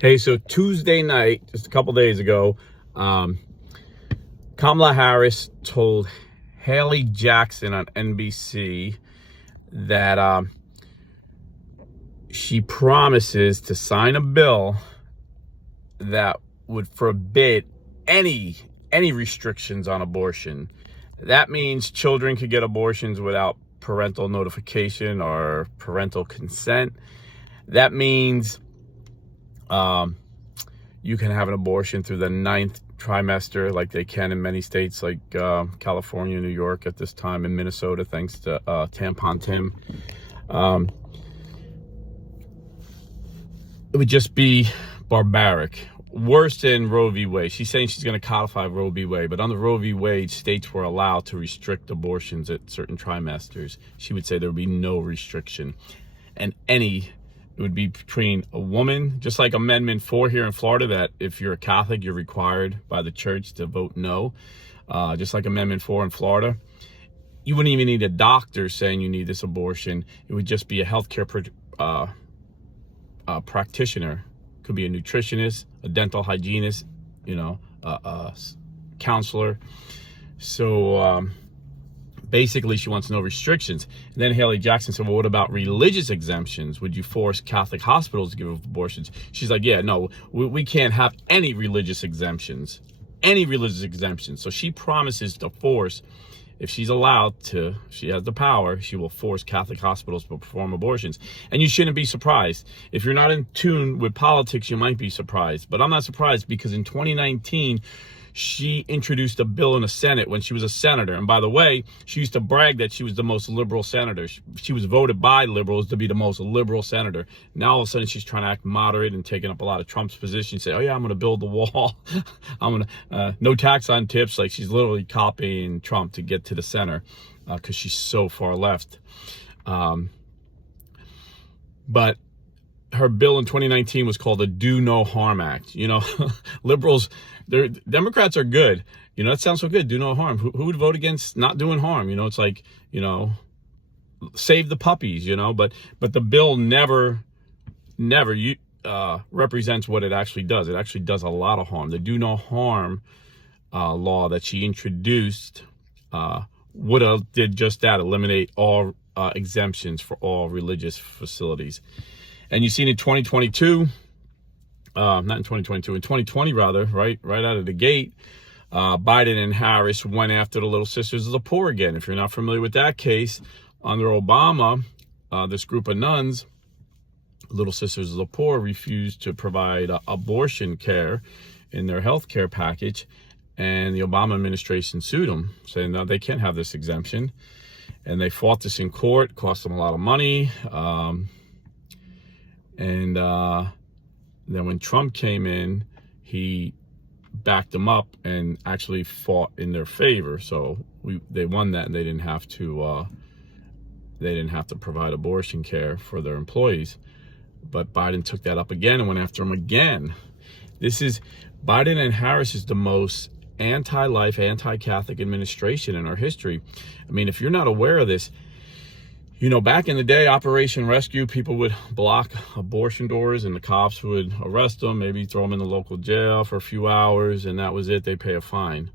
Hey, so Tuesday night, just a couple days ago, Kamala Harris told Haley Jackson on NBC that she promises to sign a bill that would forbid any restrictions on abortion. That means children could get abortions without parental notification or parental consent. That means you can have an abortion through the 9th trimester, like they can in many states, like California, New York at this time, and Minnesota, thanks to Tampon Tim. It would just be barbaric, worse than Roe v. Wade. She's saying she's going to codify Roe v. Wade, but under Roe v. Wade, states were allowed to restrict abortions at certain trimesters. She would say there would be no restriction, and it would be between a woman, just like Amendment 4 here in Florida, that if you're a Catholic, you're required by the church to vote no. Just like Amendment 4 in Florida. You wouldn't even need a doctor saying you need this abortion. It would just be a healthcare practitioner. Could be a nutritionist, a dental hygienist, a counselor. So basically, she wants no restrictions. And then Haley Jackson said, well, what about religious exemptions? Would you force Catholic hospitals to give abortions? She's like, yeah, no, we can't have any religious exemptions. Any religious exemptions. So she promises to force, if she's allowed to, she has the power, she will force Catholic hospitals to perform abortions. And you shouldn't be surprised. If you're not in tune with politics, you might be surprised. But I'm not surprised, because in 2019, she introduced a bill in the Senate when she was a senator. And by the way, she used to brag that she was the most liberal senator. She was voted by liberals to be the most liberal senator. Now all of a sudden she's trying to act moderate and taking up a lot of Trump's position. Say, oh yeah, I'm going to build the wall. I'm going to, no tax on tips. Like, she's literally copying Trump to get to the center because she's so far left. But her bill in 2019 was called the Do No Harm Act. Liberals, Democrats are good. That sounds so good. Do no harm. Who would vote against not doing harm? It's like, save the puppies, but the bill never represents what it actually does. It actually does a lot of harm. The Do No Harm law that she introduced would have did just that, eliminate all exemptions for all religious facilities. And you've seen in 2022, not in 2022, in 2020 rather, right out of the gate, Biden and Harris went after the Little Sisters of the Poor again. If you're not familiar with that case, under Obama, this group of nuns, Little Sisters of the Poor, refused to provide abortion care in their health care package. And the Obama administration sued them, saying no, they can't have this exemption. And they fought this in court, cost them a lot of money. And then when Trump came in, he backed them up and actually fought in their favor. So they won that, and they didn't have to provide abortion care for their employees. But Biden took that up again and went after them again. Biden and Harris is the most anti-life, anti-Catholic administration in our history. I mean, if you're not aware of this, back in the day, Operation Rescue, people would block abortion doors and the cops would arrest them, maybe throw them in the local jail for a few hours, and that was it. They pay a fine.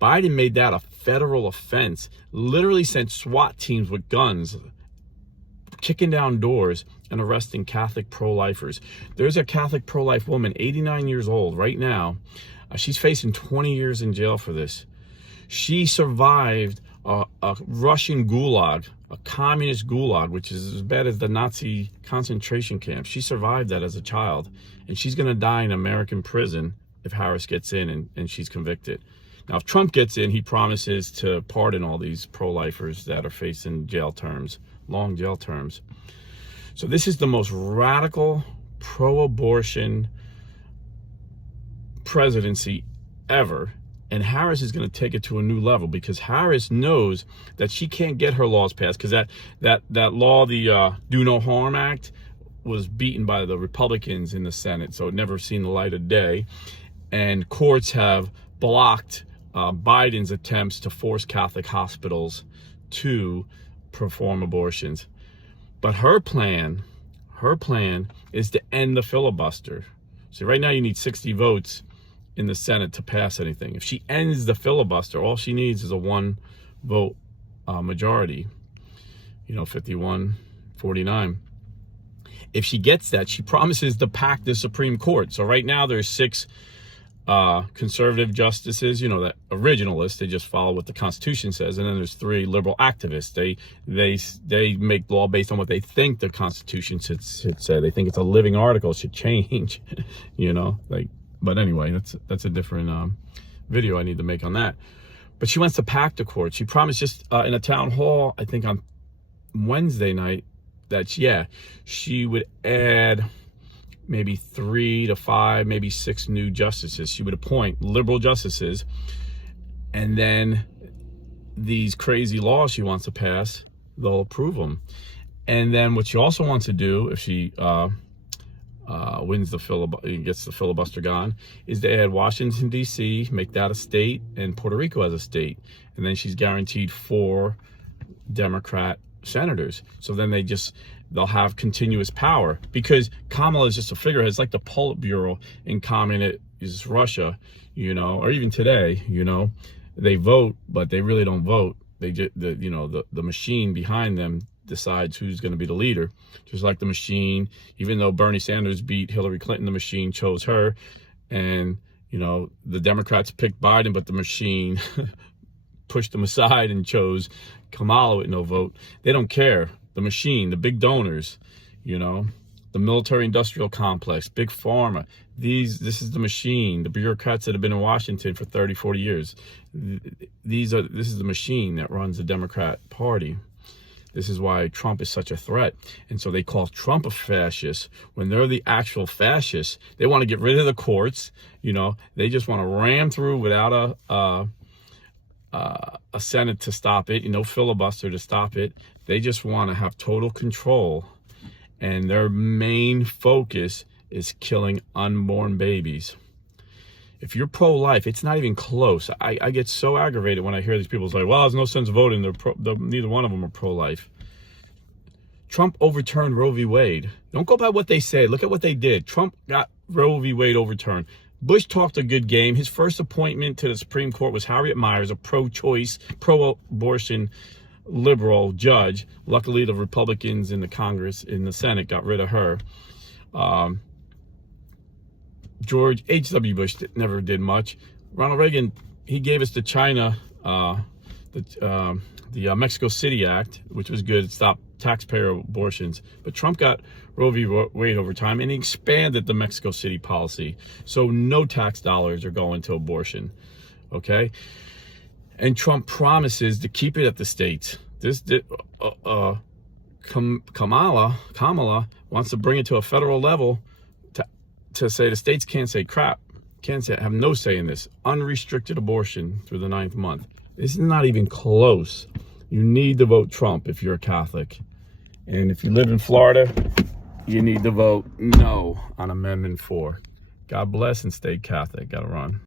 Biden made that a federal offense, literally sent SWAT teams with guns, kicking down doors and arresting Catholic pro-lifers. There's a Catholic pro-life woman, 89 years old right now. She's facing 20 years in jail for this. She survived a Russian gulag, a communist gulag, which is as bad as the Nazi concentration camp. She survived that as a child, and she's going to die in American prison if Harris gets in and she's convicted. Now, if Trump gets in, he promises to pardon all these pro-lifers that are facing jail terms, long jail terms. So this is the most radical pro-abortion presidency ever. And Harris is going to take it to a new level, because Harris knows that she can't get her laws passed, because that law, the Do No Harm Act, was beaten by the Republicans in the Senate, so it never seen the light of day. And courts have blocked Biden's attempts to force Catholic hospitals to perform abortions. But her plan is to end the filibuster. So right now you need 60 votes in the Senate to pass anything. If she ends the filibuster, all she needs is a 1-vote majority, 51-49. If she gets that, she promises to pack the Supreme Court. So right now there's 6 conservative justices, that originalists, they just follow what the Constitution says, and then there's 3 liberal activists. They make law based on what they think the Constitution should say. They think it's a living article, should change, But anyway, that's a different video I need to make on that. But she wants to pack the court. She promised just in a town hall, I think on Wednesday night, that she would add maybe 3 to 5, maybe 6 new justices. She would appoint liberal justices, and then these crazy laws she wants to pass, they'll approve them. And then what she also wants to do, if she wins the gets the filibuster gone, is to add Washington D.C., make that a state, and Puerto Rico as a state. And then she's guaranteed 4 Democrat senators. So then they'll have continuous power, because Kamala is just a figurehead. It's like the Politburo in communist Russia, or even today, they vote, but they really don't vote. They just, the machine behind them decides who's going to be the leader. Just like the machine, even though Bernie Sanders beat Hillary Clinton, the machine chose her, and the Democrats picked Biden, but the machine pushed them aside and chose Kamala with no vote. They don't care. The machine, the big donors, the military-industrial complex, big pharma. This is the machine. The bureaucrats that have been in Washington for 30, 40 years. This is the machine that runs the Democrat Party. This is why Trump is such a threat. And so they call Trump a fascist when they're the actual fascists. They want to get rid of the courts. They just want to ram through without a Senate to stop it, filibuster to stop it. They just want to have total control. And their main focus is killing unborn babies. If you're pro-life, it's not even close. I get so aggravated when I hear these people say, well, there's no sense voting. Neither one of them are pro-life. Trump overturned Roe v. Wade. Don't go by what they say. Look at what they did. Trump got Roe v. Wade overturned. Bush talked a good game. His first appointment to the Supreme Court was Harriet Miers, a pro-choice, pro-abortion liberal judge. Luckily, the Republicans in the Congress, in the Senate, got rid of her. George H.W. Bush never did much. Ronald Reagan, he gave us the China, the Mexico City Act, which was good. It stopped taxpayer abortions. But Trump got Roe v. Wade over time, and he expanded the Mexico City policy. So no tax dollars are going to abortion, okay? And Trump promises to keep it at the states. Kamala wants to bring it to a federal level to say the states can't say crap, have no say in this. Unrestricted abortion through the 9th month. This is not even close. You need to vote Trump if you're a Catholic. And if you live in Florida, you need to vote no on Amendment 4. God bless and stay Catholic. Gotta run.